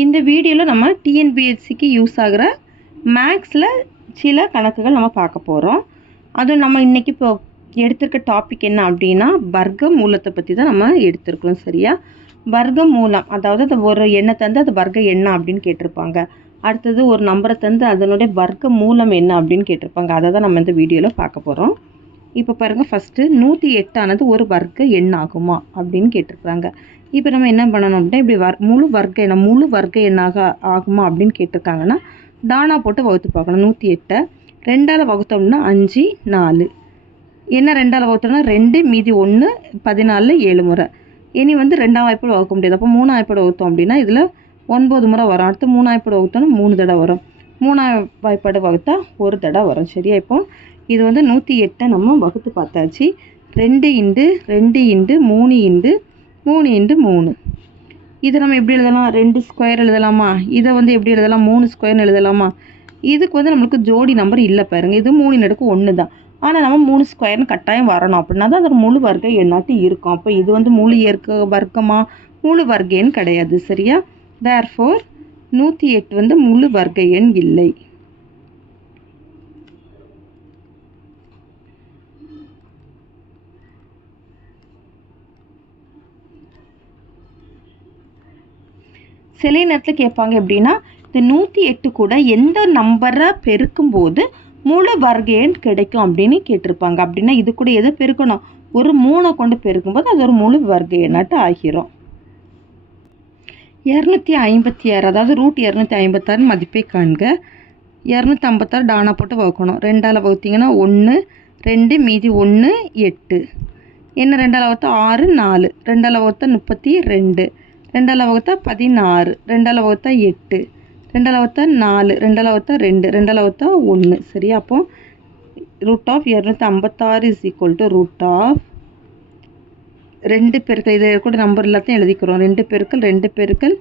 இந்த வீடியோவில் நம்ம டிஎன்பிஎஸ்சிக்கு யூஸ் ஆகிற மேக்ஸில் சில கணக்குகள் நம்ம பார்க்க போகிறோம். அதுவும் நம்ம இன்றைக்கி இப்போ எடுத்திருக்க டாபிக் என்ன அப்படின்னா வர்க்க மூலத்தை பற்றி தான் நம்ம எடுத்திருக்கிறோம். சரியா? வர்க்க மூலம், அதாவது அது ஒரு எண்ணை தந்து அது வர்க்க எண்ணா அப்படின்னு கேட்டிருப்பாங்க. அடுத்தது ஒரு நம்பரை தந்து அதனுடைய வர்க்க மூலம் என்ன அப்படின்னு கேட்டிருப்பாங்க. அதை தான் நம்ம இந்த வீடியோவில் பார்க்க போகிறோம். இப்போ பாருங்கள், ஃபஸ்ட்டு 108 ஒரு வர்க்க எண் ஆகுமா அப்படின்னு கேட்டிருக்கிறாங்க. இப்போ நம்ம என்ன பண்ணணும் அப்படின்னா, இப்படி முழு வர்க்க எண்ணாக ஆகுமா அப்படின்னு கேட்டிருக்காங்கன்னா தானா போட்டு வகுத்து பார்க்கணும். 108 2ஆல் வகுத்தோம்னா 5 4. என்ன 2ஆல் வகுத்தோம்னா 2 மீதி 1 14 7 முறை. இனி 2ஆம் வாய்ப்பாடு வகுக்க முடியாது. அப்போ 3ஆம் வாய்ப்பாடு வகுத்தோம் அப்படின்னா இதில் 9 முறை வரும். அடுத்து 3ஆம் வாய்ப்பாடு வகுத்தோம்னா 3 தடவை வரும். 3ஆம் வாய்ப்பாடு வகுத்தா 1 தடவை வரும். சரியா? இப்போ இது 108 நம்ம வகுத்து பார்த்தாச்சு. 2 × 2 × 3 × 3 × 3. இதை நம்ம எப்படி எழுதலாம்? 2 ஸ்கொயர் எழுதலாமா? இதை எப்படி எழுதலாம்? 3 ஸ்கொயர்னு எழுதலாமா? இதுக்கு நம்மளுக்கு ஜோடி நம்பர் இல்லை பாருங்கள். இது 3 1 தான். ஆனால் நம்ம 3 ஸ்கொயர்னு கட்டாயம் வரணும். அப்படின்னா தான் அது முழு வர்க்க எண்ணாட்டி இருக்கும். அப்போ இது முழு வர்க்கமா? முழு வர்க்க எண் கிடையாது. சரியா? தேர்ஃபோர் 108 முழு வர்க்க எண் இல்லை. சில நேரத்தில் கேட்பாங்க எப்படின்னா, இந்த 108 கூட எந்த நம்பரை பெருக்கும்போது முழு வர்க்க எண் கிடைக்கும் அப்படின்னு கேட்டிருப்பாங்க. அப்படின்னா இது கூட எதை பெருக்கணும்? ஒரு 3 கொண்டு பெருக்கும்போது அது ஒரு முழு வர்க்க எண்ணாட்டு ஆகிரும். 256, அதாவது √256 மதிப்பை காண்க. 256 டானா போட்டு வகுக்கணும். 2ஆல் வகுத்தீங்கன்னா 1 2 மீதி 1 8. என்ன 2ஆல் வகுத்தா 6 4. 2ஆல் வகுத்தா 32. 2ஆல் வகுத்தா 16. 2ஆல் வகுத்தா 8. 2ஆல் வகுத்தா 4. 2ஆல் வகுத்தா 2. 2ஆல் வகுத்தா 1. சரியா? அப்போ √256 √ 2 பெருக்கல், இதை கூட நம்பர் எல்லாத்தையும் எழுதிக்கிறோம். 2 பெருக்கல் 2 பெருக்கல்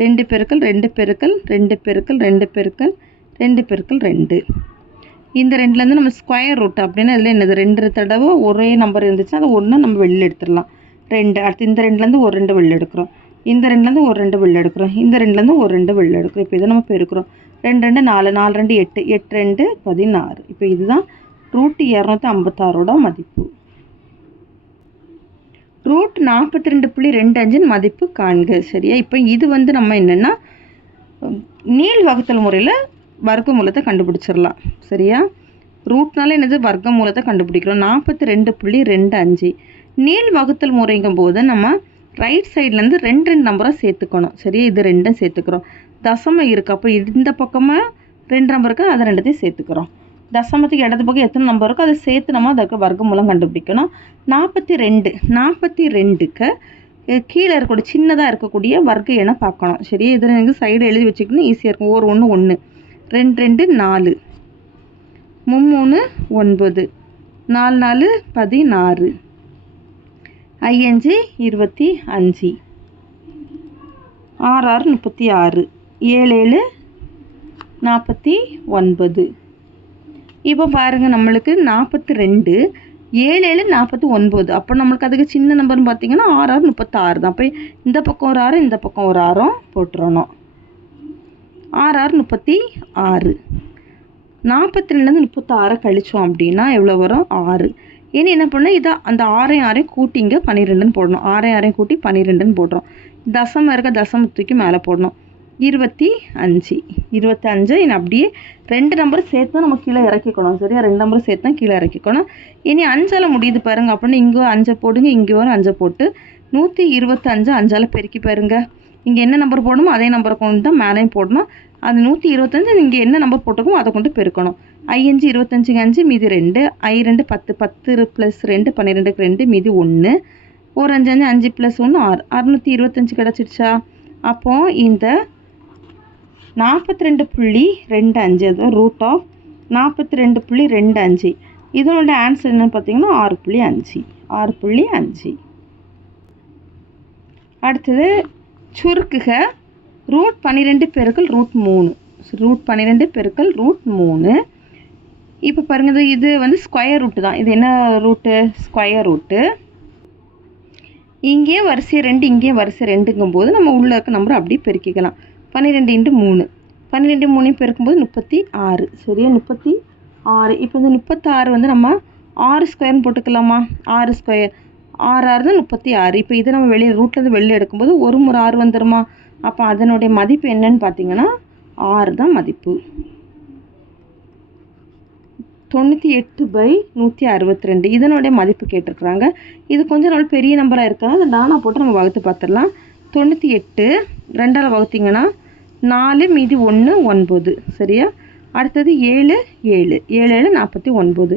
2 பெருக்கல் 2 பெருக்கல் 2 பெருக்கல் 2 பெருக்கல் 2 பெருக்கல் 2. இந்த 2லேருந்து நம்ம ஸ்கொயர் ரூட் அப்படின்னா இதில் என்னது? 2 தடவை ஒரே நம்பர் இருந்துச்சுன்னா அது 1 நம்ம வெளியில் எடுத்துடலாம். 2. அடுத்து இந்த 2லேருந்து ஒரு 2 வெளியில் எடுக்கிறோம். இந்த 2லேருந்து ஒரு 2 வெளியில் எடுக்கிறோம். இந்த 2லேருந்து ஒரு 2 வெளியில் எடுக்கிறோம். இப்போ இதை நம்ம பெருக்கிறோம். 2 2 4 4 2 8 8 2 16. இப்போ இதுதான் √256 மதிப்பு. √42.25 மதிப்பு காண்க. சரியா? இப்போ இது நம்ம என்னென்னா நீள் வகுத்தல் முறையில் வர்க்க மூலத்தை கண்டுபிடிச்சிடலாம். சரியா? ரூட்னால என்னது? வர்க்க மூலத்தை கண்டுபிடிக்கிறோம். 42.25 நீள் வகுத்தல் முறைங்கும் போது நம்ம ரைட் சைட்லேருந்து 2 நம்பரை சேர்த்துக்கணும். சரியா? இது 2 சேர்த்துக்கிறோம். தசமம் இருக்குது. அப்போ இந்த பக்கமாக 2 நம்பர் இருக்குது, அதை 2த்தையும் சேர்த்துக்கிறோம். தசமத்துக்கு இடது பக்கம் எத்தனை நம்பர் இருக்கோ அதை சேர்த்து நம்ம அதுக்கு வர்க்க மூலம் கண்டுபிடிக்கணும். 42க்கு கீழே இருக்கக்கூடிய சின்னதாக இருக்கக்கூடிய வர்க்க எண்ணை பார்க்கணும். சரியா? இதில் எனக்கு சைடு எழுதி வச்சுக்கணும், ஈஸியாக இருக்கும். 1 1 2 2 4 3 9 4 4 16 5 25 6 36 7 49. இப்போ பாருங்கள், நம்மளுக்கு 42 7 49. அப்போ நம்மளுக்கு அதுக்கு சின்ன நம்பர்னு பார்த்தீங்கன்னா 6 36 தான். அப்போ இந்த பக்கம் ஒரு 6 இந்த பக்கம் ஒரு 6 போட்டுறணும். 6 36. 42லேருந்து 36 கழிச்சோம் அப்படின்னா எவ்வளோ வரும்? 6. இனி என்ன பண்ணால் இதை அந்த 6 கூட்டிங்க 12ன்னு போடணும். 6 கூட்டி 12ன்னு போடுறோம். தசமம் இருக்க தசமத்துக்கு மேலே போடணும். 25. 25 இனி அப்படியே 2 நம்பர் சேர்த்து தான் நம்ம கீழே இறக்கிக்கணும். சரியா? 2 நம்பர் சேர்த்து தான் கீழே இறக்கிக்கணும். இனி 5ஆல் முடியுது பாருங்கள். அப்படின்னா இங்கே 5 போடுங்க, இங்கே ஒரு 5 போட்டு 125 5ஆல் பெருக்கி பாருங்க. இங்கே என்ன நம்பர் போடணுமோ அதே நம்பரை கொண்டு தான் மேலேயும் போடணும். அது 125 இங்கே என்ன நம்பர் போட்டுக்கோ அதை கொண்டு பெருக்கணும். 5 25 5 மீதி 2. 2 10 10 + 2 12க்கு 2 மீதி 1. ஒரு 5 5 5 + 1 6 625 கிடச்சிடுச்சா? அப்போது இந்த 42.25 அது √42.25 இதனோட ஆன்சர் என்னன்னு பார்த்தீங்கன்னா 6.5 6.5. அடுத்தது சுருக்குக. √12 பெருக்கல் √3 √12 பெருக்கல் √3. இப்போ பாருங்கள், இது ஸ்கொயர் ரூட்டு தான். இது என்ன ரூட்டு? Square route. இங்கேயே வரிசை 2 இங்கேயே வரிசை 2ங்கும்போது நம்ம உள்ள இருக்க நம்பரை அப்படியே பெருக்கிக்கலாம். 12 இன்ட்டு 3, 12 3 பெருக்கும்போது 36. சரியா, 36. இப்போ இந்த 36 வந்து நம்ம 6 ஸ்கொயர்னு போட்டுக்கலாமா? 6 ஸ்கொயர் 6 6 தான் 36. இப்போ இதை நம்ம வெளியே ரூட்லேருந்து வெளியே எடுக்கும்போது ஒரு முறை 6 வந்துடுமா? அப்போ அதனுடைய மதிப்பு என்னன்னு பார்த்தீங்கன்னா 6 தான் மதிப்பு. 98/162 இதனுடைய மதிப்பு கேட்டிருக்கிறாங்க. இது கொஞ்சம் நாள் பெரிய நம்பராக இருக்காது, அதை நானாக போட்டு நம்ம வகுத்து பார்த்துடலாம். 98 2ஆல் வகுத்திங்கன்னா 4 மீதி 1 9. சரியா, அடுத்தது 7 7 7 7 49.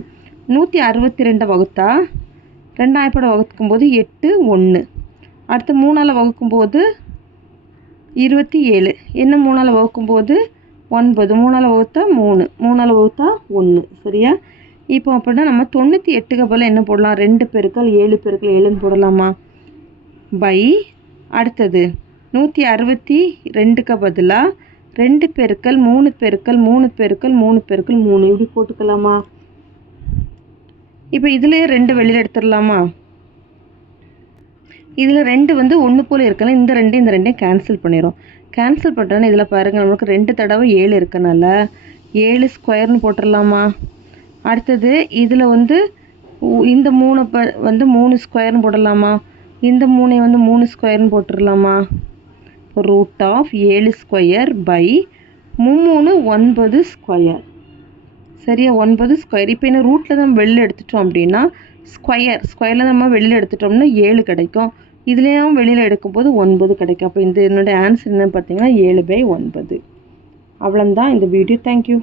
162 வகுத்தா 2ஆல் வகுக்கும்போது 8 1. அடுத்து 3ஆல் வகுக்கும்போது 27. என்ன 3ஆல் வகுக்கும்போது 9. 3ஆல் வகுத்தா 3, 3ஆல் வகுத்தா 1. சரியா, இப்போ அப்படின்னா நம்ம 98க்கு பதில் என்ன போடலாம்? 2 பெருக்கல் 7 பெருக்கல் 7ன்னு போடலாமா? பை அடுத்தது 162க்கு பதிலாக 2 பெருக்கல் 3 பெருக்கல் 3 பெருக்கல் 3 பெருக்கல் 3 இப்படி போட்டுக்கலாமா? இப்போ இதுலேயே 2 வெளியில் எடுத்துடலாமா? இதில் 2 வந்து ஒன்று போல் இருக்கலாம். இந்த 2 கேன்சல் பண்ணிடும். கேன்சல் பண்ணுறோன்னா இதில் பாருங்கள், நமக்கு 2 தடவை 7 இருக்கனால 7 ஸ்கொயர்னு போட்டுடலாமா? அடுத்தது இதில் வந்து இந்த 3 வந்து 3 ஸ்கொயர்னு போடலாமா? இந்த 3 வந்து 3 ஸ்கொயர்னு போட்டுடலாமா? Root of 7 square by 3 9 square. சரியா, 9 ஸ்கொயர். இப்போ என்ன ரூட்டில் நம்ம வெளியில் எடுத்துட்டோம் அப்படின்னா ஸ்கொயரில் நம்ம வெளியில் எடுத்துட்டோம்னா 7 கிடைக்கும். இதுலேயும் வெளியில் எடுக்கும்போது 9 கிடைக்கும். அப்போ இந்த என்னோடய ஆன்சர் என்னன்னு பார்த்தீங்கன்னா 7/9. அவ்வளோதான் இந்த வீடியோ. தேங்க்யூ.